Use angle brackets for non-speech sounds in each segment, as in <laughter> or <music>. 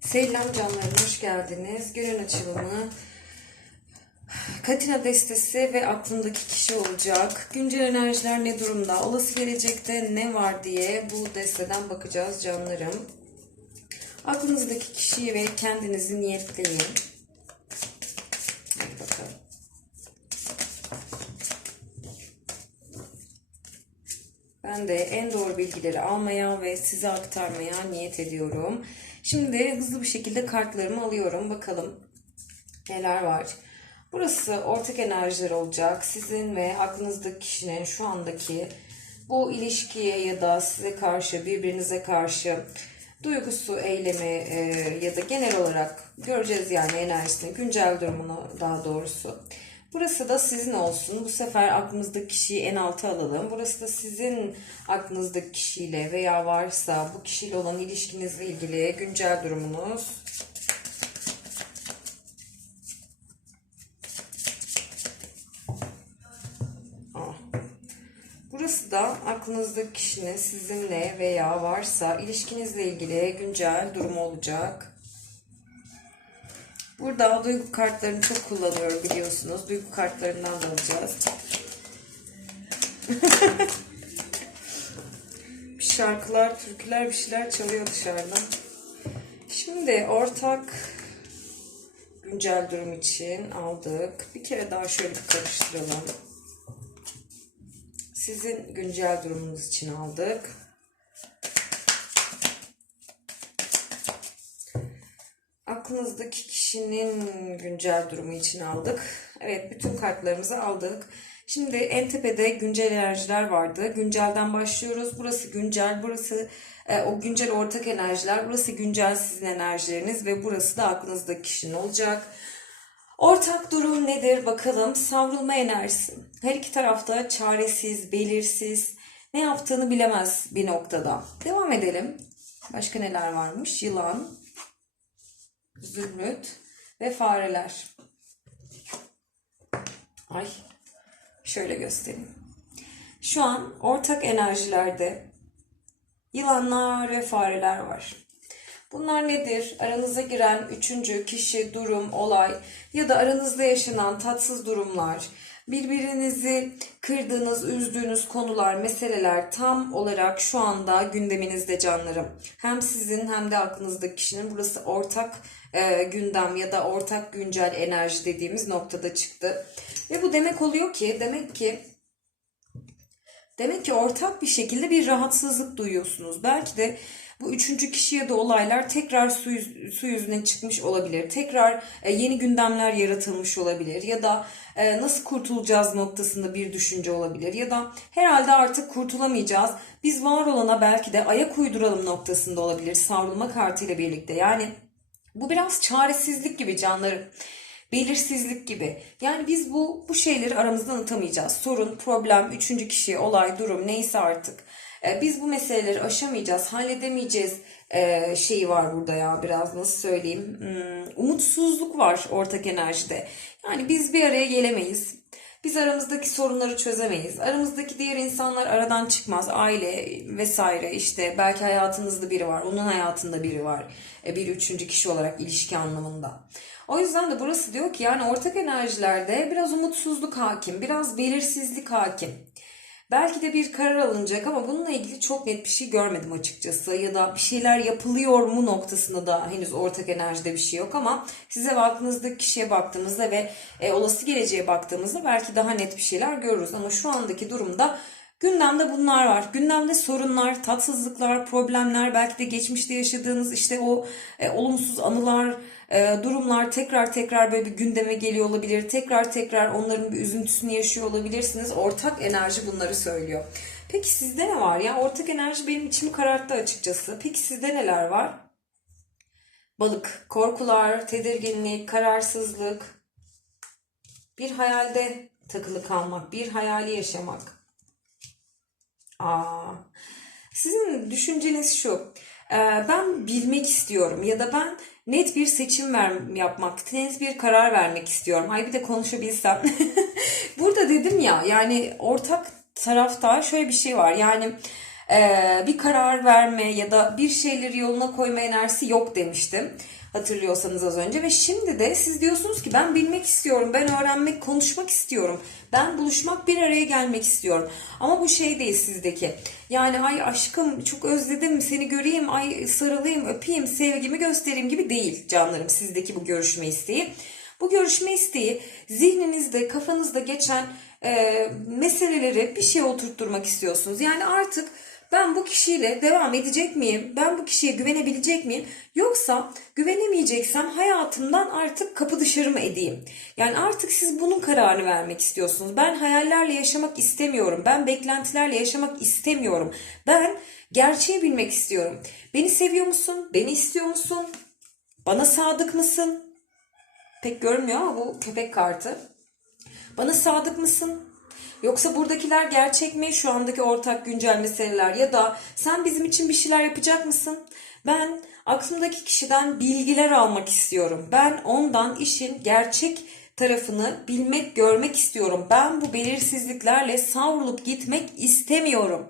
Selam canlarım, hoş geldiniz. Günün açılımı Katina destesi ve aklımdaki kişi olacak. Güncel enerjiler ne durumda? Olası gelecekte ne var diye bu desteden bakacağız canlarım. Aklınızdaki kişiyi ve kendinizi niyetleyin. Ben de en doğru bilgileri almaya ve size aktarmaya niyet ediyorum. Şimdi hızlı bir şekilde kartlarımı alıyorum. Bakalım neler var. Burası ortak enerjiler olacak. Sizin ve aklınızdaki kişinin şu andaki bu ilişkiye ya da size karşı, birbirinize karşı duygusu, eylemi e, ya da genel olarak göreceğiz yani enerjisini, güncel durumunu daha doğrusu. Burası da sizin olsun. Bu sefer aklınızdaki kişiyi en alta alalım. Burası da sizin aklınızdaki kişiyle veya varsa bu kişiyle olan ilişkinizle ilgili güncel durumunuz. Ah. Burası da aklınızdaki kişinin sizinle veya varsa ilişkinizle ilgili güncel durumu olacak. Burada duygu kartlarını çok kullanıyorum biliyorsunuz. Duygu kartlarından da alacağız. <laughs> şarkılar, türküler bir şeyler çalıyor dışarıdan. Şimdi ortak güncel durum için aldık. Bir kere daha şöyle bir karıştıralım. Sizin güncel durumunuz için aldık. Aklınızdaki kişinin güncel durumu için aldık. Evet, bütün kartlarımızı aldık. Şimdi en tepede güncel enerjiler vardı. Güncelden başlıyoruz. Burası güncel, burası e, o güncel ortak enerjiler, burası güncel sizin enerjileriniz ve burası da aklınızdaki kişinin olacak. Ortak durum nedir bakalım? Savrulma enerjisi. Her iki tarafta çaresiz, belirsiz, ne yaptığını bilemez bir noktada. Devam edelim. Başka neler varmış? Yılan, zümrüt ve fareler. Ay, şöyle göstereyim. Şu an ortak enerjilerde yılanlar ve fareler var. Bunlar nedir? Aranıza giren üçüncü kişi, durum, olay ya da aranızda yaşanan tatsız durumlar, birbirinizi kırdığınız, üzdüğünüz konular, meseleler tam olarak şu anda gündeminizde canlarım. Hem sizin hem de aklınızdaki kişinin burası ortak e, gündem ya da ortak güncel enerji dediğimiz noktada çıktı. Ve bu demek oluyor ki, demek ki Demek ki ortak bir şekilde bir rahatsızlık duyuyorsunuz. Belki de bu üçüncü kişi ya da olaylar tekrar su, su yüzüne çıkmış olabilir. Tekrar e, yeni gündemler yaratılmış olabilir. Ya da e, nasıl kurtulacağız noktasında bir düşünce olabilir. Ya da herhalde artık kurtulamayacağız. Biz var olana belki de ayak uyduralım noktasında olabilir. Savrulma kartıyla birlikte. Yani bu biraz çaresizlik gibi canlarım. Belirsizlik gibi. Yani biz bu bu şeyleri aramızdan atamayacağız. Sorun, problem, üçüncü kişi, olay, durum neyse artık. Ee, biz bu meseleleri aşamayacağız, halledemeyeceğiz ee, şeyi var burada ya biraz nasıl söyleyeyim. Hmm, umutsuzluk var ortak enerjide. Yani biz bir araya gelemeyiz. Biz aramızdaki sorunları çözemeyiz. Aramızdaki diğer insanlar aradan çıkmaz. Aile vesaire işte belki hayatınızda biri var. Onun hayatında biri var. E, Bir üçüncü kişi olarak ilişki anlamında. O yüzden de burası diyor ki yani ortak enerjilerde biraz umutsuzluk hakim. Biraz belirsizlik hakim. Belki de bir karar alınacak ama bununla ilgili çok net bir şey görmedim açıkçası. Ya da bir şeyler yapılıyor mu noktasında da henüz ortak enerjide bir şey yok ama size ve aklınızdaki kişiye baktığımızda ve e, olası geleceğe baktığımızda belki daha net bir şeyler görürüz. Ama şu andaki durumda gündemde bunlar var. Gündemde sorunlar, tatsızlıklar, problemler, belki de geçmişte yaşadığınız işte o e, olumsuz anılar, e, durumlar tekrar tekrar böyle bir gündeme geliyor olabilir. Tekrar tekrar onların bir üzüntüsünü yaşıyor olabilirsiniz. Ortak enerji bunları söylüyor. Peki sizde ne var ya? Ortak enerji benim içimi kararttı açıkçası. Peki sizde neler var? Balık, korkular, tedirginlik, kararsızlık, bir hayalde takılı kalmak, bir hayali yaşamak. Aa, sizin düşünceniz şu. e, Ben bilmek istiyorum ya da ben net bir seçim ver, yapmak, net bir karar vermek istiyorum. Ay bir de konuşabilsem. <laughs> Burada dedim ya yani ortak tarafta şöyle bir şey var. Yani e, bir karar verme ya da bir şeyleri yoluna koyma enerjisi yok demiştim. Hatırlıyorsanız az önce ve şimdi de siz diyorsunuz ki ben bilmek istiyorum, ben öğrenmek, konuşmak istiyorum. Ben buluşmak, bir araya gelmek istiyorum. Ama bu şey değil sizdeki. Yani ay aşkım çok özledim, seni göreyim, ay sarılayım, öpeyim, sevgimi göstereyim gibi değil canlarım sizdeki bu görüşme isteği. Bu görüşme isteği zihninizde, kafanızda geçen e, meseleleri bir şeye oturtturmak istiyorsunuz. Yani artık ben bu kişiyle devam edecek miyim? Ben bu kişiye güvenebilecek miyim? Yoksa güvenemeyeceksem hayatımdan artık kapı dışarı mı edeyim? Yani artık siz bunun kararını vermek istiyorsunuz. Ben hayallerle yaşamak istemiyorum. Ben beklentilerle yaşamak istemiyorum. Ben gerçeği bilmek istiyorum. Beni seviyor musun? Beni istiyor musun? Bana sadık mısın? Pek görünmüyor ama bu köpek kartı. Bana sadık mısın? Yoksa buradakiler gerçek mi? Şu andaki ortak güncel meseleler ya da sen bizim için bir şeyler yapacak mısın? Ben aklımdaki kişiden bilgiler almak istiyorum. Ben ondan işin gerçek tarafını bilmek, görmek istiyorum. Ben bu belirsizliklerle savrulup gitmek istemiyorum.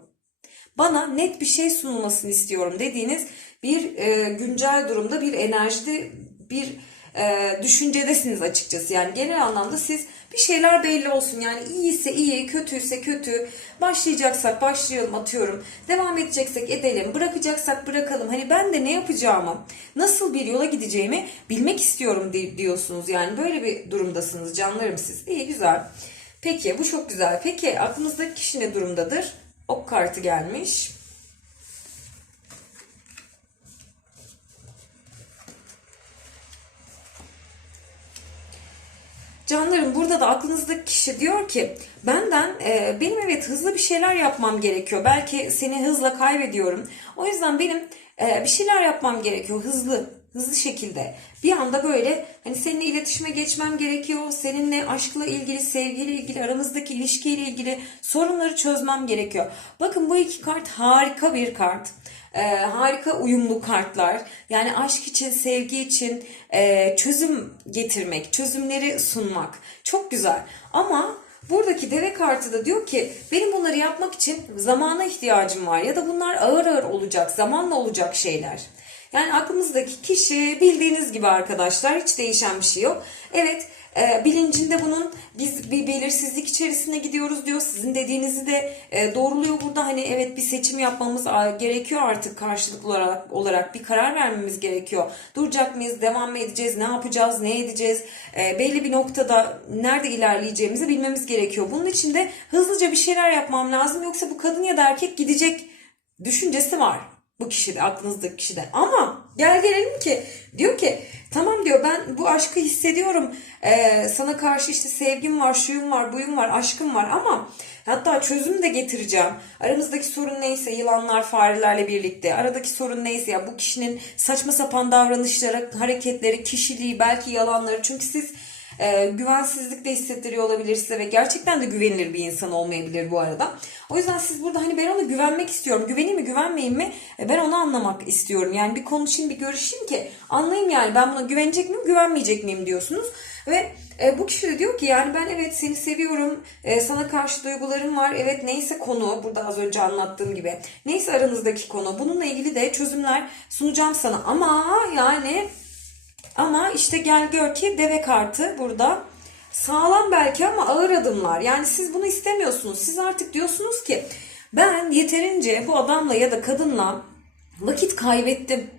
Bana net bir şey sunulmasını istiyorum dediğiniz bir e, güncel durumda bir enerjide bir e, düşüncedesiniz açıkçası. Yani genel anlamda siz bir şeyler belli olsun. Yani iyiyse iyi, kötüyse kötü. Başlayacaksak başlayalım atıyorum. Devam edeceksek edelim. Bırakacaksak bırakalım. Hani ben de ne yapacağımı, nasıl bir yola gideceğimi bilmek istiyorum di- diyorsunuz. Yani böyle bir durumdasınız canlarım siz. İyi güzel. Peki bu çok güzel. Peki aklınızdaki kişi ne durumdadır? Ok kartı gelmiş. Canlarım burada da aklınızdaki kişi diyor ki benden e, benim evet hızlı bir şeyler yapmam gerekiyor. Belki seni hızla kaybediyorum. O yüzden benim e, bir şeyler yapmam gerekiyor hızlı hızlı şekilde. Bir anda böyle hani seninle iletişime geçmem gerekiyor. Seninle aşkla ilgili, sevgiyle ilgili, aramızdaki ilişkiyle ilgili sorunları çözmem gerekiyor. Bakın bu iki kart harika bir kart. Ee, harika uyumlu kartlar. Yani aşk için, sevgi için e, çözüm getirmek, çözümleri sunmak. Çok güzel. Ama buradaki deve kartı da diyor ki benim bunları yapmak için zamana ihtiyacım var ya da bunlar ağır ağır olacak, zamanla olacak şeyler. Yani aklımızdaki kişi bildiğiniz gibi arkadaşlar hiç değişen bir şey yok. Evet e, bilincinde bunun biz bir belirsizlik içerisine gidiyoruz diyor. Sizin dediğinizi de e, doğruluyor burada. Hani evet bir seçim yapmamız gerekiyor artık karşılıklı olarak, olarak bir karar vermemiz gerekiyor. Duracak mıyız, devam mı edeceğiz, ne yapacağız, ne edeceğiz? E, belli bir noktada nerede ilerleyeceğimizi bilmemiz gerekiyor. Bunun için de hızlıca bir şeyler yapmam lazım. Yoksa bu kadın ya da erkek gidecek düşüncesi var bu kişide aklınızdaki kişide ama gel gelelim ki diyor ki ben bu aşkı hissediyorum. Ee, sana karşı işte sevgim var şuyum var buyum var aşkım var ama hatta çözüm de getireceğim. Aramızdaki sorun neyse yılanlar farelerle birlikte. Aradaki sorun neyse ya bu kişinin saçma sapan davranışları hareketleri kişiliği belki yalanları. Çünkü siz e, güvensizlik de hissettiriyor olabilir size ve gerçekten de güvenilir bir insan olmayabilir bu arada. O yüzden siz burada hani ben ona güvenmek istiyorum. Güveneyim mi güvenmeyeyim mi? E, ben onu anlamak istiyorum. Yani bir konuşayım bir görüşeyim ki anlayayım yani ben buna güvenecek miyim güvenmeyecek miyim diyorsunuz. Ve e, bu kişi de diyor ki yani ben evet seni seviyorum. E, sana karşı duygularım var. Evet neyse konu burada az önce anlattığım gibi. Neyse aranızdaki konu. Bununla ilgili de çözümler sunacağım sana. Ama yani ama işte gel gör ki deve kartı burada sağlam belki ama ağır adımlar. Yani siz bunu istemiyorsunuz. Siz artık diyorsunuz ki ben yeterince bu adamla ya da kadınla vakit kaybettim.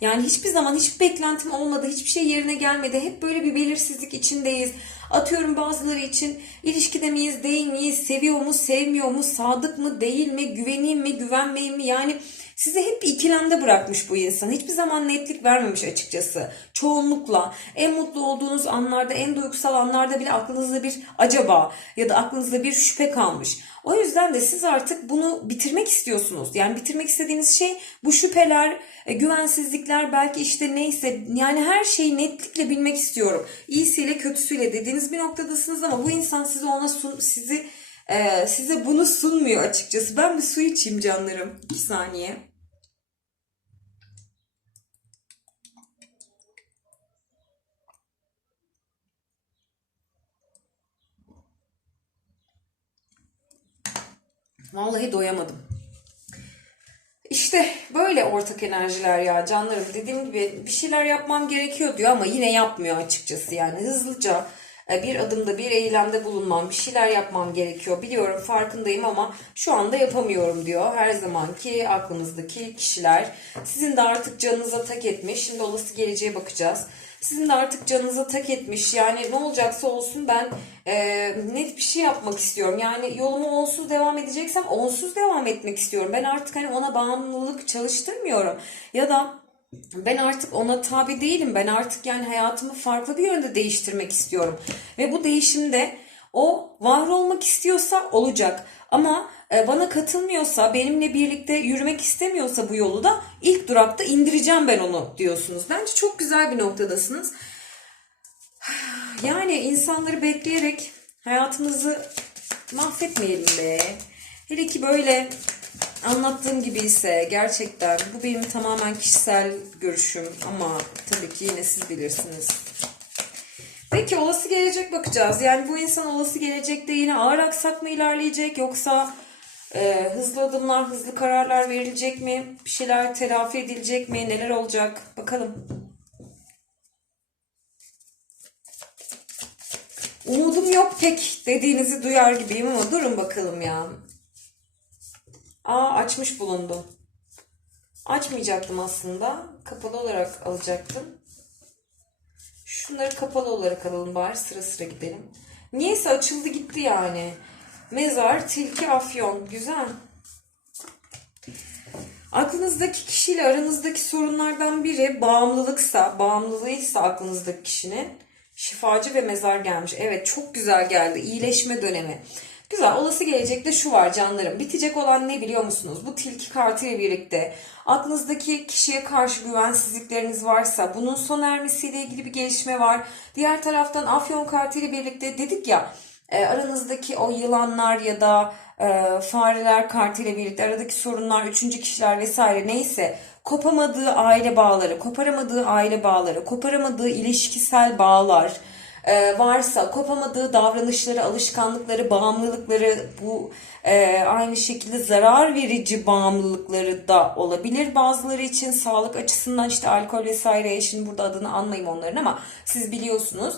Yani hiçbir zaman hiçbir beklentim olmadı, hiçbir şey yerine gelmedi. Hep böyle bir belirsizlik içindeyiz. Atıyorum bazıları için ilişkide miyiz, değil miyiz, seviyor mu, sevmiyor mu, sadık mı, değil mi, güveneyim mi, güvenmeyeyim mi? Yani sizi hep ikilemde bırakmış bu insan. Hiçbir zaman netlik vermemiş açıkçası. Çoğunlukla en mutlu olduğunuz anlarda, en duygusal anlarda bile aklınızda bir acaba ya da aklınızda bir şüphe kalmış. O yüzden de siz artık bunu bitirmek istiyorsunuz. Yani bitirmek istediğiniz şey bu şüpheler, e, güvensizlikler belki işte neyse yani her şeyi netlikle bilmek istiyorum. İyisiyle kötüsüyle dediğiniz bir noktadasınız ama bu insan size ona sun, sizi e, size bunu sunmuyor açıkçası. Ben bir su içeyim canlarım. Bir saniye. Vallahi doyamadım. işte böyle ortak enerjiler ya canlarım. Dediğim gibi bir şeyler yapmam gerekiyor diyor ama yine yapmıyor açıkçası yani hızlıca bir adımda bir eylemde bulunmam, bir şeyler yapmam gerekiyor. Biliyorum farkındayım ama şu anda yapamıyorum diyor. Her zamanki aklınızdaki kişiler. Sizin de artık canınıza tak etmiş. Şimdi olası geleceğe bakacağız. Sizin de artık canınıza tak etmiş. Yani ne olacaksa olsun ben e, net bir şey yapmak istiyorum. Yani yolumu onsuz devam edeceksem onsuz devam etmek istiyorum. Ben artık hani ona bağımlılık çalıştırmıyorum. Ya da ben artık ona tabi değilim. Ben artık yani hayatımı farklı bir yönde değiştirmek istiyorum. Ve bu değişimde o var olmak istiyorsa olacak. Ama e, bana katılmıyorsa, benimle birlikte yürümek istemiyorsa bu yolu da ilk durakta indireceğim ben onu diyorsunuz. Bence çok güzel bir noktadasınız. <sighs> Yani insanları bekleyerek hayatımızı mahvetmeyelim be. Hele ki böyle anlattığım gibi ise gerçekten bu benim tamamen kişisel görüşüm ama tabii ki yine siz bilirsiniz. Peki olası gelecek bakacağız. Yani bu insan olası gelecekte yine ağır aksak mı ilerleyecek yoksa e, hızlı adımlar, hızlı kararlar verilecek mi? Bir şeyler telafi edilecek mi? Neler olacak? Bakalım. Umudum yok pek dediğinizi duyar gibiyim ama durun bakalım ya. Aa açmış bulundum. Açmayacaktım aslında. Kapalı olarak alacaktım. Şunları kapalı olarak alalım bari sıra sıra gidelim. Niyeyse açıldı gitti yani. Mezar, tilki, afyon. Güzel. Aklınızdaki kişiyle aranızdaki sorunlardan biri bağımlılıksa, bağımlılığıysa aklınızdaki kişinin şifacı ve mezar gelmiş. Evet çok güzel geldi. İyileşme dönemi. Güzel. Olası gelecekte şu var canlarım. Bitecek olan ne biliyor musunuz? Bu tilki kartı ile birlikte aklınızdaki kişiye karşı güvensizlikleriniz varsa bunun son ermesiyle ilgili bir gelişme var. Diğer taraftan afyon kartı ile birlikte dedik ya e, aranızdaki o yılanlar ya da e, fareler kartı ile birlikte aradaki sorunlar, üçüncü kişiler vesaire neyse kopamadığı aile bağları, koparamadığı aile bağları, koparamadığı ilişkisel bağlar, e, varsa kopamadığı davranışları, alışkanlıkları, bağımlılıkları bu e, aynı şekilde zarar verici bağımlılıkları da olabilir. Bazıları için sağlık açısından işte alkol vesaire şimdi burada adını anmayayım onların ama siz biliyorsunuz.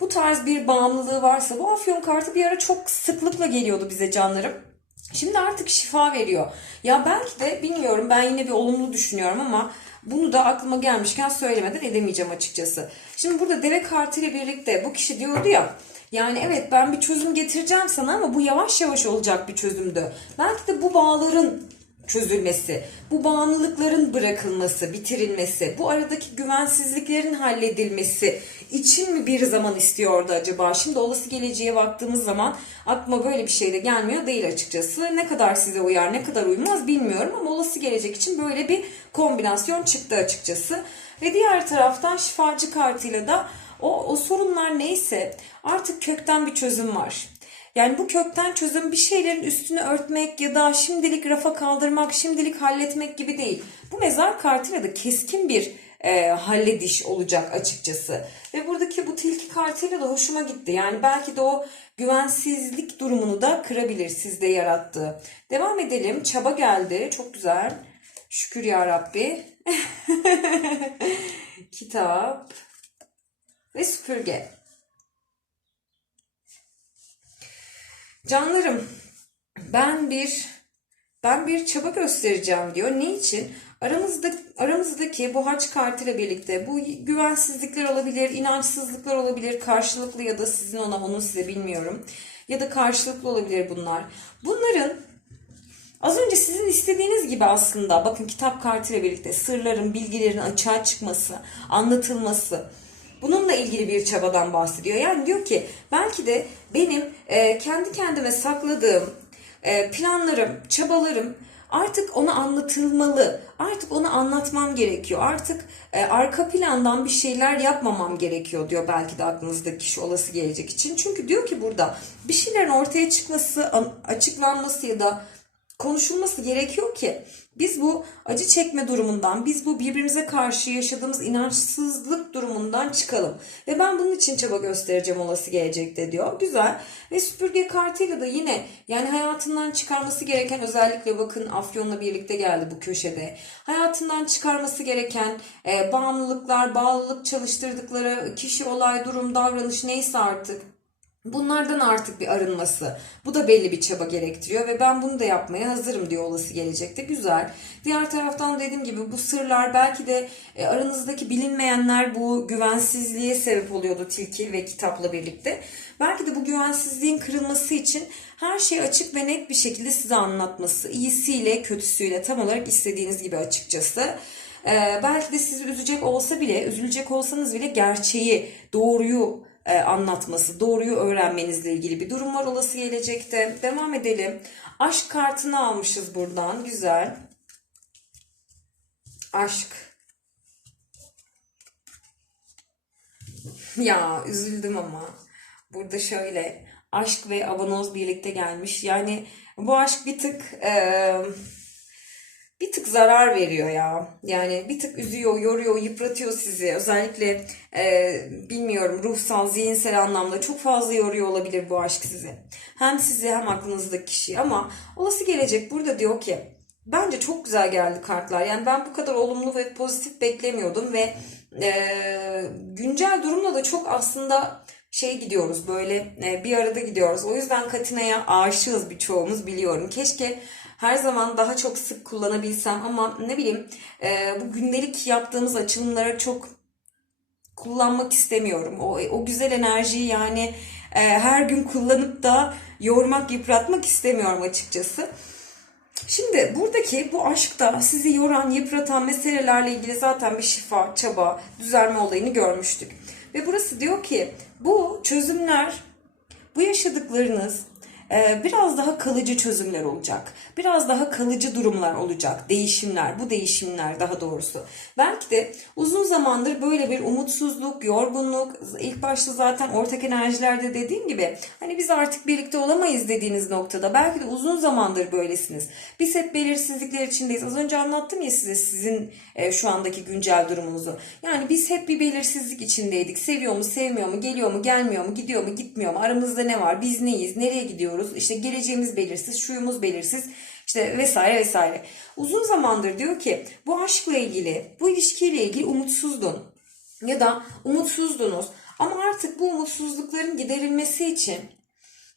Bu tarz bir bağımlılığı varsa bu afyon kartı bir ara çok sıklıkla geliyordu bize canlarım. Şimdi artık şifa veriyor. Ya belki de bilmiyorum ben yine bir olumlu düşünüyorum ama bunu da aklıma gelmişken söylemeden edemeyeceğim açıkçası. Şimdi burada deve kartıyla birlikte bu kişi diyordu ya yani evet ben bir çözüm getireceğim sana ama bu yavaş yavaş olacak bir çözümdü. Belki de bu bağların çözülmesi, bu bağımlılıkların bırakılması, bitirilmesi, bu aradaki güvensizliklerin halledilmesi için mi bir zaman istiyordu acaba? Şimdi olası geleceğe baktığımız zaman aklıma böyle bir şey de gelmiyor değil açıkçası. Ne kadar size uyar, ne kadar uymaz bilmiyorum ama olası gelecek için böyle bir kombinasyon çıktı açıkçası. Ve diğer taraftan şifacı kartıyla da o, o sorunlar neyse artık kökten bir çözüm var. Yani bu kökten çözüm bir şeylerin üstünü örtmek ya da şimdilik rafa kaldırmak, şimdilik halletmek gibi değil. Bu mezar kartıyla da keskin bir e, hallediş olacak açıkçası. Ve buradaki bu tilki kartıyla da hoşuma gitti. Yani belki de o güvensizlik durumunu da kırabilir sizde yarattığı. Devam edelim. Çaba geldi. Çok güzel. Şükür ya Rabbi. <laughs> Kitap ve süpürge. Canlarım, ben bir ben bir çaba göstereceğim diyor. Ne için? Aramızda aramızdaki bu haç kartıyla birlikte bu güvensizlikler olabilir, inançsızlıklar olabilir, karşılıklı ya da sizin ona onun size bilmiyorum. Ya da karşılıklı olabilir bunlar. Bunların az önce sizin istediğiniz gibi aslında bakın kitap kartıyla birlikte sırların, bilgilerin açığa çıkması, anlatılması, Bununla ilgili bir çabadan bahsediyor. Yani diyor ki belki de benim e, kendi kendime sakladığım e, planlarım, çabalarım artık ona anlatılmalı. Artık onu anlatmam gerekiyor. Artık e, arka plandan bir şeyler yapmamam gerekiyor diyor belki de aklınızdaki kişi olası gelecek için. Çünkü diyor ki burada bir şeylerin ortaya çıkması, açıklanması ya da konuşulması gerekiyor ki Biz bu acı çekme durumundan, biz bu birbirimize karşı yaşadığımız inançsızlık durumundan çıkalım. Ve ben bunun için çaba göstereceğim olası gelecekte diyor. Güzel. Ve süpürge kartıyla da yine yani hayatından çıkarması gereken özellikle bakın Afyon'la birlikte geldi bu köşede. Hayatından çıkarması gereken e, bağımlılıklar, bağlılık çalıştırdıkları kişi, olay, durum, davranış neyse artık Bunlardan artık bir arınması. Bu da belli bir çaba gerektiriyor ve ben bunu da yapmaya hazırım diyor olası gelecekte. Güzel. Diğer taraftan dediğim gibi bu sırlar belki de e, aranızdaki bilinmeyenler bu güvensizliğe sebep oluyordu tilki ve kitapla birlikte. Belki de bu güvensizliğin kırılması için her şeyi açık ve net bir şekilde size anlatması. iyisiyle kötüsüyle tam olarak istediğiniz gibi açıkçası. Ee, belki de sizi üzecek olsa bile, üzülecek olsanız bile gerçeği, doğruyu anlatması, doğruyu öğrenmenizle ilgili bir durum var olası gelecekte. Devam edelim. Aşk kartını almışız buradan. Güzel. Aşk. Ya üzüldüm ama. Burada şöyle aşk ve abanoz birlikte gelmiş. Yani bu aşk bir tık e, bir tık zarar veriyor ya. Yani bir tık üzüyor, yoruyor, yıpratıyor sizi. Özellikle e, bilmiyorum ruhsal, zihinsel anlamda çok fazla yoruyor olabilir bu aşk sizi. Hem sizi hem aklınızdaki kişiyi ama olası gelecek burada diyor ki bence çok güzel geldi kartlar. Yani ben bu kadar olumlu ve pozitif beklemiyordum ve e, güncel durumla da çok aslında şey gidiyoruz böyle e, bir arada gidiyoruz. O yüzden Katina'ya aşığız birçoğumuz biliyorum. Keşke her zaman daha çok sık kullanabilsem ama ne bileyim e, bu gündelik yaptığımız açılımlara çok kullanmak istemiyorum. O, o güzel enerjiyi yani e, her gün kullanıp da yormak, yıpratmak istemiyorum açıkçası. Şimdi buradaki bu aşkta sizi yoran, yıpratan meselelerle ilgili zaten bir şifa, çaba, düzelme olayını görmüştük. Ve burası diyor ki bu çözümler, bu yaşadıklarınız biraz daha kalıcı çözümler olacak. Biraz daha kalıcı durumlar olacak. Değişimler, bu değişimler daha doğrusu. Belki de uzun zamandır böyle bir umutsuzluk, yorgunluk, ilk başta zaten ortak enerjilerde dediğim gibi hani biz artık birlikte olamayız dediğiniz noktada belki de uzun zamandır böylesiniz. Biz hep belirsizlikler içindeyiz. Az önce anlattım ya size sizin e, şu andaki güncel durumunuzu. Yani biz hep bir belirsizlik içindeydik. Seviyor mu, sevmiyor mu, geliyor mu, gelmiyor mu, gidiyor mu, gitmiyor mu? Aramızda ne var? Biz neyiz? Nereye gidiyoruz? İşte geleceğimiz belirsiz, şuyumuz belirsiz. İşte vesaire vesaire. Uzun zamandır diyor ki bu aşkla ilgili, bu ilişkiyle ilgili umutsuzdun. Ya da umutsuzdunuz. Ama artık bu umutsuzlukların giderilmesi için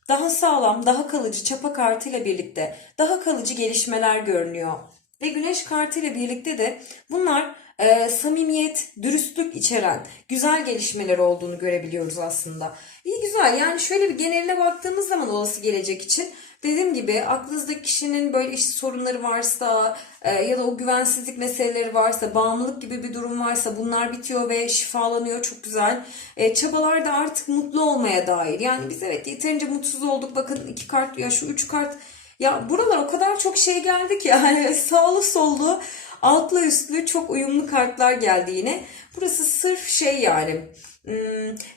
daha sağlam, daha kalıcı çapa kartıyla birlikte daha kalıcı gelişmeler görünüyor. Ve güneş kartıyla birlikte de bunlar e, samimiyet, dürüstlük içeren güzel gelişmeler olduğunu görebiliyoruz aslında. İyi güzel yani şöyle bir geneline baktığımız zaman olası gelecek için dediğim gibi aklınızdaki kişinin böyle işte sorunları varsa e, ya da o güvensizlik meseleleri varsa, bağımlılık gibi bir durum varsa bunlar bitiyor ve şifalanıyor çok güzel. E, çabalar da artık mutlu olmaya dair. Yani biz evet yeterince mutsuz olduk. Bakın iki kart ya şu üç kart ya buralar o kadar çok şey geldi ki yani <laughs> sağlı sollu altlı üstlü çok uyumlu kartlar geldi yine. Burası sırf şey yani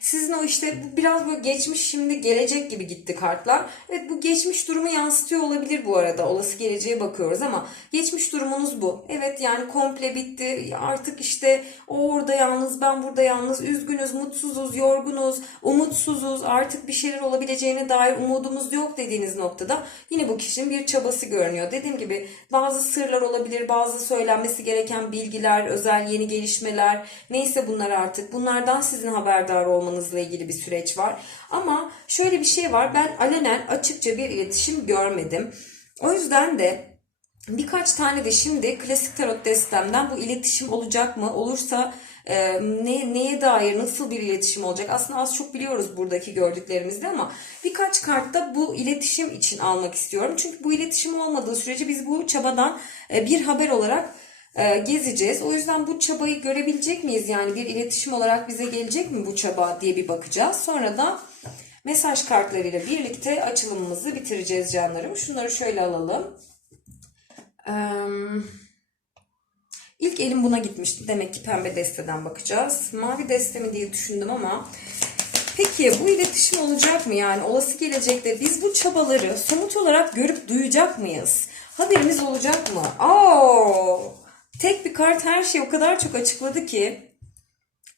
sizin o işte bu biraz böyle geçmiş şimdi gelecek gibi gitti kartlar. Evet bu geçmiş durumu yansıtıyor olabilir bu arada. Olası geleceğe bakıyoruz ama geçmiş durumunuz bu. Evet yani komple bitti. Artık işte o orada yalnız ben burada yalnız. Üzgünüz, mutsuzuz, yorgunuz, umutsuzuz. Artık bir şeyler olabileceğine dair umudumuz yok dediğiniz noktada yine bu kişinin bir çabası görünüyor. Dediğim gibi bazı sırlar olabilir, bazı söylenmesi gereken bilgiler, özel yeni gelişmeler neyse bunlar artık. Bunlardan sizin haberdar olmanızla ilgili bir süreç var. Ama şöyle bir şey var. Ben alenen açıkça bir iletişim görmedim. O yüzden de birkaç tane de şimdi klasik tarot destemden bu iletişim olacak mı? Olursa e, ne, neye dair nasıl bir iletişim olacak? Aslında az çok biliyoruz buradaki gördüklerimizde ama birkaç kartta bu iletişim için almak istiyorum. Çünkü bu iletişim olmadığı sürece biz bu çabadan e, bir haber olarak e, gezeceğiz. O yüzden bu çabayı görebilecek miyiz? Yani bir iletişim olarak bize gelecek mi bu çaba diye bir bakacağız. Sonra da mesaj kartlarıyla birlikte açılımımızı bitireceğiz canlarım. Şunları şöyle alalım. İlk elim buna gitmişti. Demek ki pembe desteden bakacağız. Mavi deste mi diye düşündüm ama Peki bu iletişim olacak mı? Yani olası gelecekte biz bu çabaları somut olarak görüp duyacak mıyız? Haberimiz olacak mı? Oo! Tek bir kart her şeyi o kadar çok açıkladı ki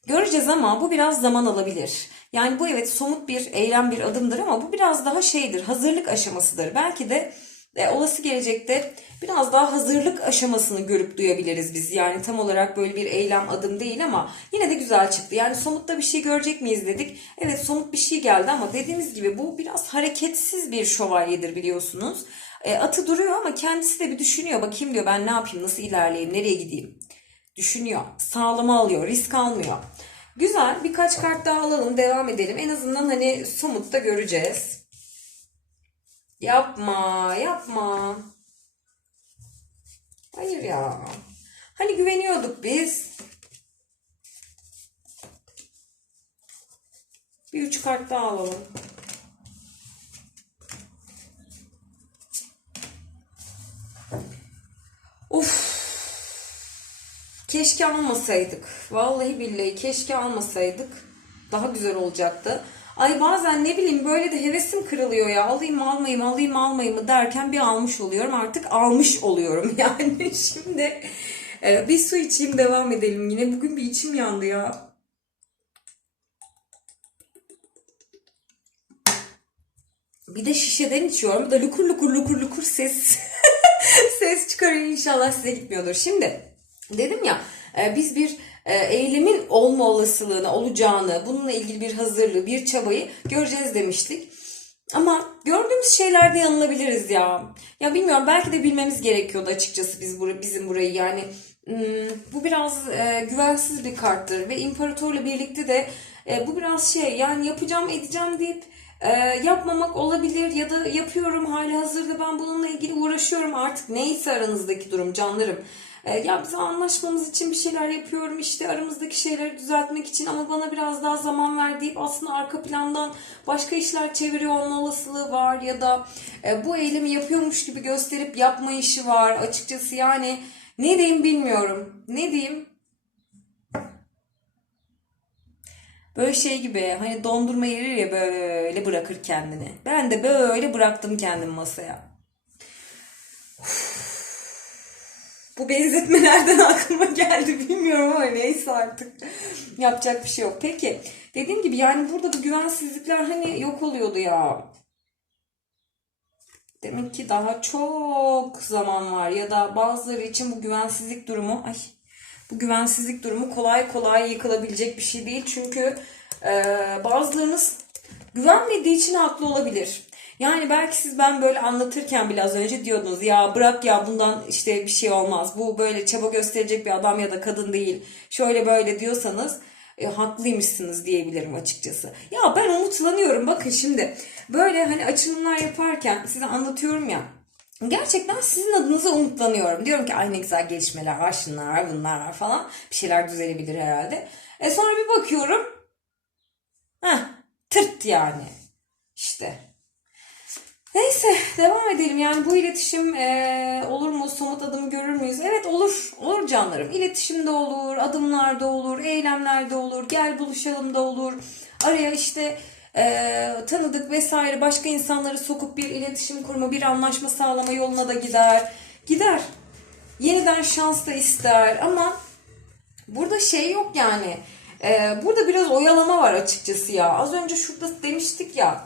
göreceğiz ama bu biraz zaman alabilir. Yani bu evet somut bir eylem bir adımdır ama bu biraz daha şeydir hazırlık aşamasıdır. Belki de e, olası gelecekte biraz daha hazırlık aşamasını görüp duyabiliriz biz. Yani tam olarak böyle bir eylem adım değil ama yine de güzel çıktı. Yani somutta bir şey görecek miyiz dedik. Evet somut bir şey geldi ama dediğimiz gibi bu biraz hareketsiz bir şövalyedir biliyorsunuz. E, atı duruyor ama kendisi de bir düşünüyor. Bakayım diyor ben ne yapayım, nasıl ilerleyeyim, nereye gideyim. Düşünüyor, sağlama alıyor, risk almıyor. Güzel birkaç kart daha alalım devam edelim. En azından hani somutta göreceğiz. Yapma, yapma. Hayır ya. Hani güveniyorduk biz. Bir üç kart daha alalım. Of. Keşke almasaydık. Vallahi billahi keşke almasaydık. Daha güzel olacaktı. Ay bazen ne bileyim böyle de hevesim kırılıyor ya. Alayım almayayım, alayım almayayım mı derken bir almış oluyorum. Artık almış oluyorum <laughs> yani. Şimdi e, bir su içeyim devam edelim yine. Bugün bir içim yandı ya. Bir de şişeden içiyorum. Da lukur lukur lukur lukur ses <laughs> ses çıkarıyor inşallah size gitmiyordur. Şimdi dedim ya biz bir e, eylemin olma olasılığını, olacağını, bununla ilgili bir hazırlığı, bir çabayı göreceğiz demiştik. Ama gördüğümüz şeylerde yanılabiliriz ya. Ya bilmiyorum belki de bilmemiz gerekiyordu açıkçası biz bur bizim burayı yani. hmm, bu biraz e, güvensiz bir karttır ve imparatorla birlikte de e, bu biraz şey yani yapacağım edeceğim deyip yapmamak olabilir ya da yapıyorum hali hazırda ben bununla ilgili uğraşıyorum artık neyse aranızdaki durum canlarım. E, ya bize anlaşmamız için bir şeyler yapıyorum işte aramızdaki şeyleri düzeltmek için ama bana biraz daha zaman ver deyip aslında arka plandan başka işler çeviriyor olma olasılığı var ya da e, bu eylemi yapıyormuş gibi gösterip yapma işi var açıkçası yani ne diyeyim bilmiyorum ne diyeyim Böyle şey gibi hani dondurma yerir ya böyle bırakır kendini. Ben de böyle bıraktım kendimi masaya. Bu benzetme nereden <laughs> aklıma geldi bilmiyorum ama neyse artık. Yapacak bir şey yok. Peki dediğim gibi yani burada bu güvensizlikler hani yok oluyordu ya. Demek ki daha çok zaman var ya da bazıları için bu güvensizlik durumu ay bu güvensizlik durumu kolay kolay yıkılabilecek bir şey değil. Çünkü e, bazılarınız güvenmediği için haklı olabilir. Yani belki siz ben böyle anlatırken bile az önce diyordunuz ya bırak ya bundan işte bir şey olmaz. Bu böyle çaba gösterecek bir adam ya da kadın değil. Şöyle böyle diyorsanız e, haklıymışsınız diyebilirim açıkçası. Ya ben umutlanıyorum. Bakın şimdi böyle hani açılımlar yaparken size anlatıyorum ya. Gerçekten sizin adınıza umutlanıyorum. Diyorum ki ay ne güzel gelişmeler var, şunlar var, bunlar var falan. Bir şeyler düzelebilir herhalde. E sonra bir bakıyorum. Heh, tırt yani. İşte. Neyse devam edelim. Yani bu iletişim e, olur mu? Somut adım görür müyüz? Evet olur. Olur canlarım. İletişimde olur, adımlarda olur, eylemlerde olur, gel buluşalım da olur. Araya işte e, tanıdık vesaire başka insanları sokup bir iletişim kurma, bir anlaşma sağlama yoluna da gider. Gider. Yeniden şans da ister ama burada şey yok yani. E, burada biraz oyalama var açıkçası ya. Az önce şurada demiştik ya.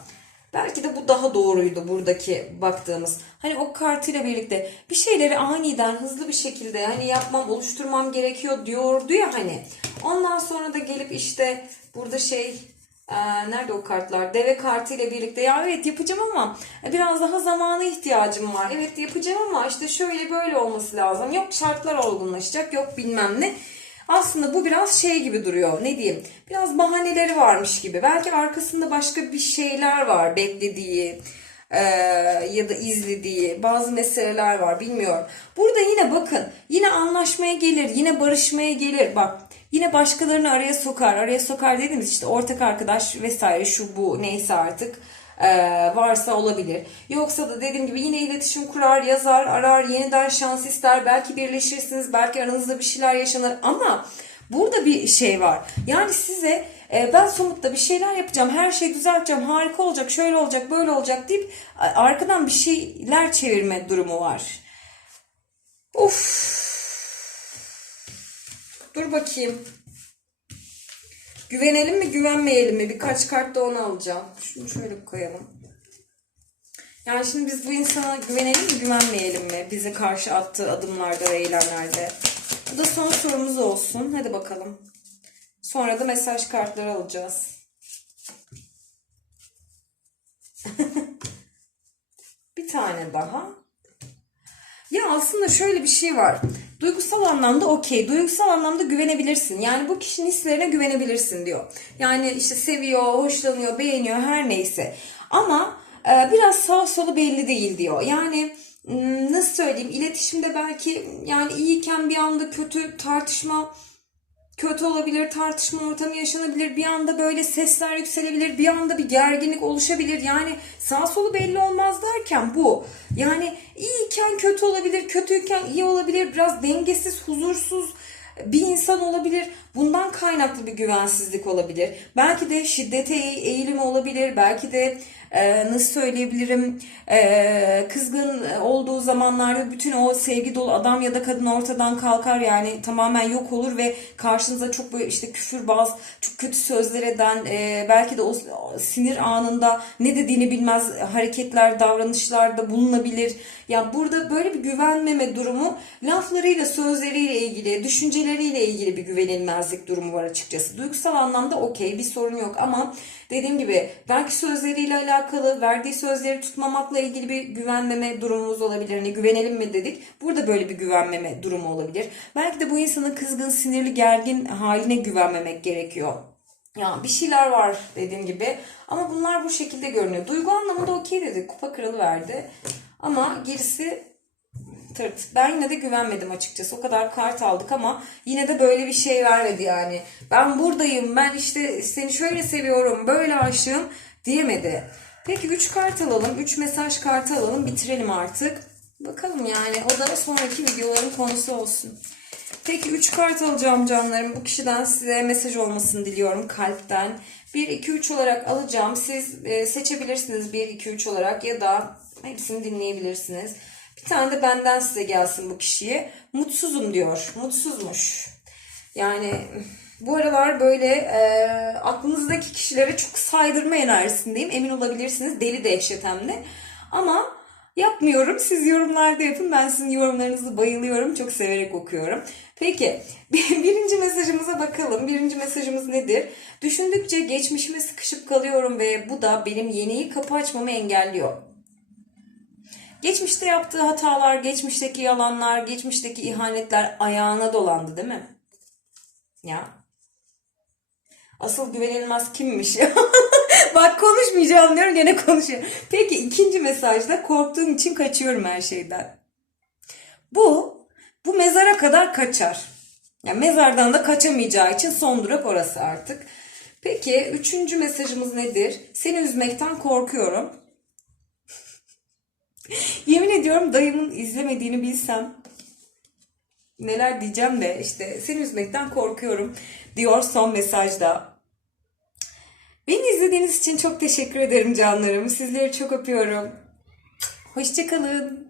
Belki de bu daha doğruydu buradaki baktığımız. Hani o kartıyla birlikte bir şeyleri aniden hızlı bir şekilde hani yapmam oluşturmam gerekiyor diyordu ya hani. Ondan sonra da gelip işte burada şey e, nerede o kartlar? Deve kartıyla birlikte ya evet yapacağım ama biraz daha zamana ihtiyacım var. Evet yapacağım ama işte şöyle böyle olması lazım. Yok şartlar olgunlaşacak yok bilmem ne. Aslında bu biraz şey gibi duruyor. Ne diyeyim? Biraz bahaneleri varmış gibi. Belki arkasında başka bir şeyler var beklediği e, ya da izlediği bazı meseleler var bilmiyorum. Burada yine bakın yine anlaşmaya gelir yine barışmaya gelir bak yine başkalarını araya sokar araya sokar dediğimiz işte ortak arkadaş vesaire şu bu neyse artık varsa olabilir. Yoksa da dediğim gibi yine iletişim kurar, yazar, arar, yeniden şans ister. Belki birleşirsiniz, belki aranızda bir şeyler yaşanır ama burada bir şey var. Yani size e, ben somutta bir şeyler yapacağım, her şeyi düzelteceğim, harika olacak, şöyle olacak, böyle olacak deyip arkadan bir şeyler çevirme durumu var. Of. Dur bakayım. Güvenelim mi güvenmeyelim mi? Birkaç kart da onu alacağım. Şunu şöyle koyalım. Yani şimdi biz bu insana güvenelim mi güvenmeyelim mi? Bize karşı attığı adımlarda ve eylemlerde. Bu da son sorumuz olsun. Hadi bakalım. Sonra da mesaj kartları alacağız. <laughs> Bir tane daha. Ya aslında şöyle bir şey var. Duygusal anlamda okey. Duygusal anlamda güvenebilirsin. Yani bu kişinin hislerine güvenebilirsin diyor. Yani işte seviyor, hoşlanıyor, beğeniyor her neyse. Ama e, biraz sağ solu belli değil diyor. Yani m, nasıl söyleyeyim iletişimde belki yani iyiyken bir anda kötü tartışma kötü olabilir, tartışma ortamı yaşanabilir, bir anda böyle sesler yükselebilir, bir anda bir gerginlik oluşabilir. Yani sağ solu belli olmaz derken bu. Yani iyiyken kötü olabilir, kötüyken iyi olabilir, biraz dengesiz, huzursuz bir insan olabilir. Bundan kaynaklı bir güvensizlik olabilir. Belki de şiddete eğilim olabilir. Belki de e, nasıl söyleyebilirim e, kızgın olduğu zamanlarda bütün o sevgi dolu adam ya da kadın ortadan kalkar yani tamamen yok olur ve karşınıza çok böyle işte küfürbaz çok kötü sözler eden e, belki de o sinir anında ne dediğini bilmez hareketler davranışlarda bulunabilir. Ya burada böyle bir güvenmeme durumu laflarıyla sözleriyle ilgili düşünceleriyle ilgili bir güvenilmezlik durumu var açıkçası. Duygusal anlamda okey bir sorun yok ama dediğim gibi belki sözleriyle alakalı verdiği sözleri tutmamakla ilgili bir güvenmeme durumumuz olabilir. Hani güvenelim mi dedik. Burada böyle bir güvenmeme durumu olabilir. Belki de bu insanın kızgın, sinirli, gergin haline güvenmemek gerekiyor. Ya bir şeyler var dediğim gibi. Ama bunlar bu şekilde görünüyor. Duygu anlamında okey dedi. Kupa kralı verdi. Ama gerisi tırt. Ben yine de güvenmedim açıkçası. O kadar kart aldık ama yine de böyle bir şey vermedi yani. Ben buradayım, ben işte seni şöyle seviyorum, böyle aşığım diyemedi. Peki 3 kart alalım, 3 mesaj kartı alalım, bitirelim artık. Bakalım yani o da sonraki videoların konusu olsun. Peki 3 kart alacağım canlarım. Bu kişiden size mesaj olmasını diliyorum kalpten. 1, 2, 3 olarak alacağım. Siz e, seçebilirsiniz 1, 2, 3 olarak ya da hepsini dinleyebilirsiniz. Bir tane de benden size gelsin bu kişiye. Mutsuzum diyor. Mutsuzmuş. Yani bu aralar böyle e, aklınızdaki kişilere çok saydırma enerjisindeyim. Emin olabilirsiniz. Deli dehşet hem de. Ama yapmıyorum. Siz yorumlarda yapın. Ben sizin yorumlarınızı bayılıyorum. Çok severek okuyorum. Peki <laughs> birinci mesajımıza bakalım. Birinci mesajımız nedir? Düşündükçe geçmişime sıkışıp kalıyorum ve bu da benim yeniyi kapı açmamı engelliyor. Geçmişte yaptığı hatalar, geçmişteki yalanlar, geçmişteki ihanetler ayağına dolandı değil mi? Ya. Asıl güvenilmez kimmiş ya? <laughs> Bak konuşmayacağım diyorum gene konuşuyor. Peki ikinci mesajda korktuğum için kaçıyorum her şeyden. Bu, bu mezara kadar kaçar. Ya mezardan da kaçamayacağı için son durak orası artık. Peki üçüncü mesajımız nedir? Seni üzmekten korkuyorum. Yemin ediyorum dayımın izlemediğini bilsem neler diyeceğim de işte seni üzmekten korkuyorum diyor son mesajda. Beni izlediğiniz için çok teşekkür ederim canlarım. Sizleri çok öpüyorum. Hoşçakalın.